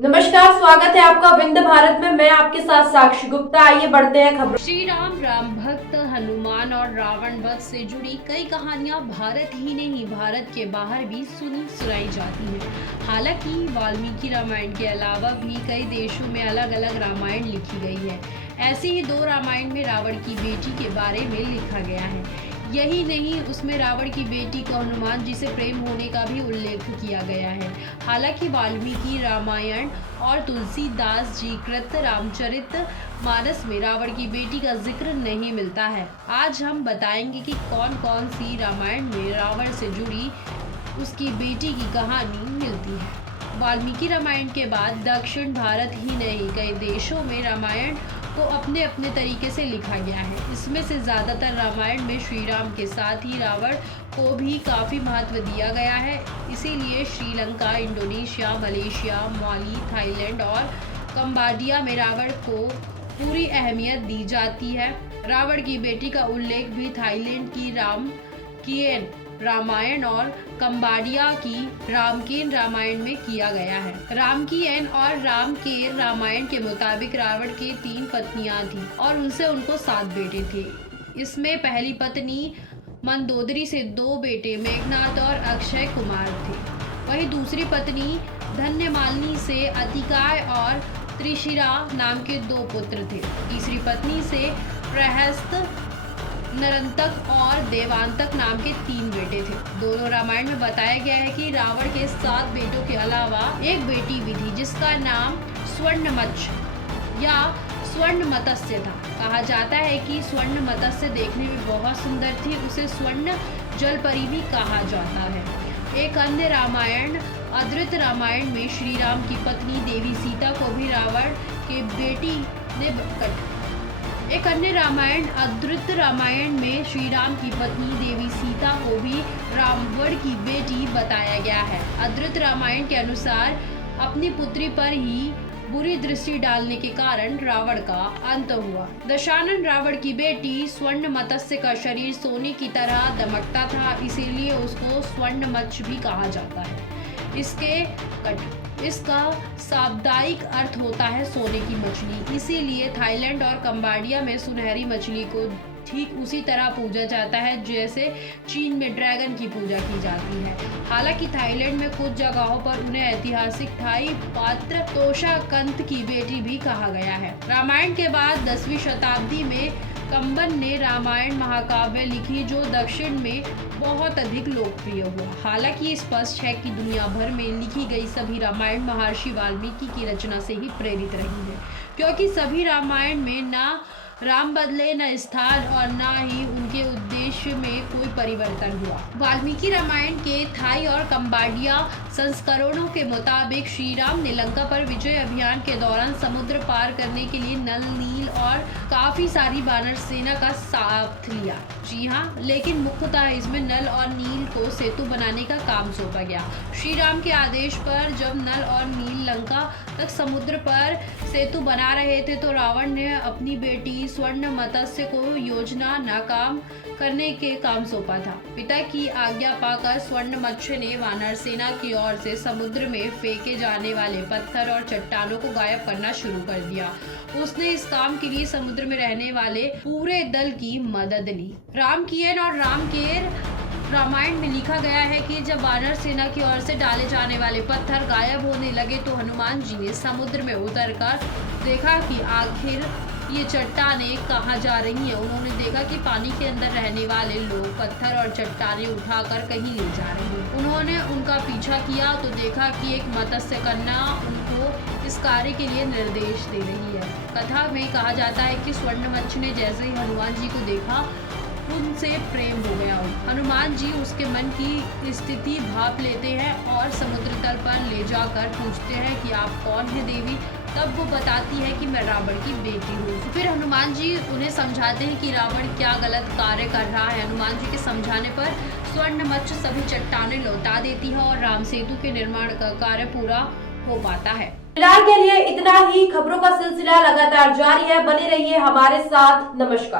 नमस्कार, स्वागत है आपका विंध्य भारत में। मैं आपके साथ साक्षी गुप्ता। आइए बढ़ते हैं खबरों। श्री राम भक्त हनुमान और रावण वध से जुड़ी कई कहानियां भारत ही नहीं भारत के बाहर भी सुनी सुनाई जाती हैं। हालांकि वाल्मीकि रामायण के अलावा भी कई देशों में अलग अलग रामायण लिखी गई है। ऐसे ही 2 रामायण में रावण की बेटी के बारे में लिखा गया है। यही नहीं, उसमें रावण की बेटी को हनुमान जी से प्रेम होने का भी उल्लेख किया गया है। हालांकि वाल्मीकि रामायण और तुलसीदास जी कृत रामचरित मानस में रावण की बेटी का जिक्र नहीं मिलता है। आज हम बताएंगे कि कौन कौन सी रामायण में रावण से जुड़ी उसकी बेटी की कहानी मिलती है। वाल्मीकि रामायण के बाद दक्षिण भारत ही नहीं कई देशों में रामायण को अपने अपने तरीके से लिखा गया है। इसमें से ज़्यादातर रामायण में श्री राम के साथ ही रावण को भी काफ़ी महत्व दिया गया है। इसीलिए श्रीलंका, इंडोनेशिया, मलेशिया, माली, थाईलैंड और कंबोडिया में रावण को पूरी अहमियत दी जाती है। रावण की बेटी का उल्लेख भी थाईलैंड की रामकीन रामायण और कंबोडिया की रामकीन रामायण में किया गया है। रामकीन और रामकेर रामायण के मुताबिक रावण के 3 पत्नियां थीं और उनको 7 बेटे थे। इसमें पहली पत्नी मंदोदरी से 2 बेटे मेघनाद और अक्षय कुमार थे। वहीं दूसरी पत्नी धन्यमालिनी से अतिकाय और त्रिशिरा नाम के 2 पुत्र थे। तीसरी पत्नी से प्रहस्त, नरंतक और देवांतक नाम के 3 बेटे थे। दोनों रामायण में बताया गया है कि रावण के 7 बेटों के अलावा एक बेटी भी थी जिसका नाम स्वर्णमत्स्य या स्वर्ण मत्स्य था। कहा जाता है कि स्वर्ण मत्स्य देखने में बहुत सुंदर थी, उसे स्वर्ण जलपरी भी कहा जाता है। एक अन्य रामायण अद्रित रामायण में श्री राम की पत्नी देवी सीता को भी रावण के बेटी ने एक अन्य रामायण अद्रित रामायण में श्री राम की पत्नी देवी सीता को भी रावण की बेटी बताया गया है। अद्रित रामायण के अनुसार अपनी पुत्री पर ही बुरी दृष्टि डालने के कारण रावण का अंत हुआ। दशानन रावण की बेटी स्वर्ण मत्स्य का शरीर सोने की तरह दमकता था, इसीलिए उसको स्वर्ण मत्स्य भी कहा जाता है। इसका शाब्दिक अर्थ होता है सोने की मछली। इसीलिए थाईलैंड और कंबोडिया में सुनहरी मछली को ठीक उसी तरह पूजा जाता है जैसे चीन में ड्रैगन की पूजा की जाती है। हालांकि थाईलैंड में कुछ जगहों पर उन्हें ऐतिहासिक थाई पात्र तोशा कंत की बेटी भी कहा गया है। रामायण के बाद 10वीं शताब्दी में कंबन ने रामायण महाकाव्य लिखी जो दक्षिण में बहुत अधिक लोकप्रिय हुआ। हालांकि स्पष्ट है कि दुनिया भर में लिखी गई सभी रामायण महर्षि वाल्मीकि की रचना से ही प्रेरित रही है, क्योंकि सभी रामायण में न राम बदले, न स्थान और न ही उनके उद्देश्य में कोई परिवर्तन हुआ। वाल्मीकि रामायण के थाई और कंबोडिया संस्करणों के मुताबिक श्री राम ने लंका पर विजय अभियान के दौरान समुद्र पार करने के लिए नल, नील और काफी सारी वानर सेना का साथ लिया। जी हाँ, लेकिन मुख्यतः इसमें नल और नील को सेतु बनाने का काम सौंपा गया। श्री राम के आदेश पर जब नल और नील लंका तक समुद्र पर सेतु बना रहे थे तो रावण ने अपनी बेटी स्वर्ण मत्स्य को योजना नाकाम करने के काम सौंपा था। पिता की आज्ञा पाकर स्वर्ण मत्स्य ने वानर सेना की ओर से समुद्र में फेंके जाने वाले पत्थर और चट्टानों को गायब करना शुरू कर दिया। उसने इस काम के लिए समुद्र में रहने वाले पूरे दल की मदद ली। रामकीन और रामकेर रामायण में लिखा गया है कि जब वानर सेना की ओर से डाले जाने वाले पत्थर गायब होने लगे तो हनुमान जी ने समुद्र में उतरकर देखा कि आखिर ये चट्टानें कहाँ जा रही हैं। उन्होंने देखा कि पानी के अंदर रहने वाले लोग पत्थर और चट्टानें उठाकर कहीं ले जा रहे हैं। उन्होंने उनका पीछा किया तो देखा कि एक मत्स्य कन्या उनको इस कार्य के लिए निर्देश दे रही है। कथा में कहा जाता है कि स्वर्ण मत्स्य ने जैसे ही हनुमान जी को देखा उनसे प्रेम हो गया। हनुमान जी उसके मन की स्थिति भाप लेते हैं और समुद्र तल पर ले जाकर पूछते हैं कि आप कौन है देवी। तब वो बताती है कि मैं रावण की बेटी हूँ। फिर हनुमान जी उन्हें समझाते हैं कि रावण क्या गलत कार्य कर रहा है। हनुमान जी के समझाने पर स्वर्ण मत्स्य सभी चट्टानें लौटा देती है और राम सेतु के निर्माण का कार्य पूरा हो पाता है। फिलहाल के लिए इतना ही। खबरों का सिलसिला लगातार जारी है, बने रहिए हमारे साथ। नमस्कार।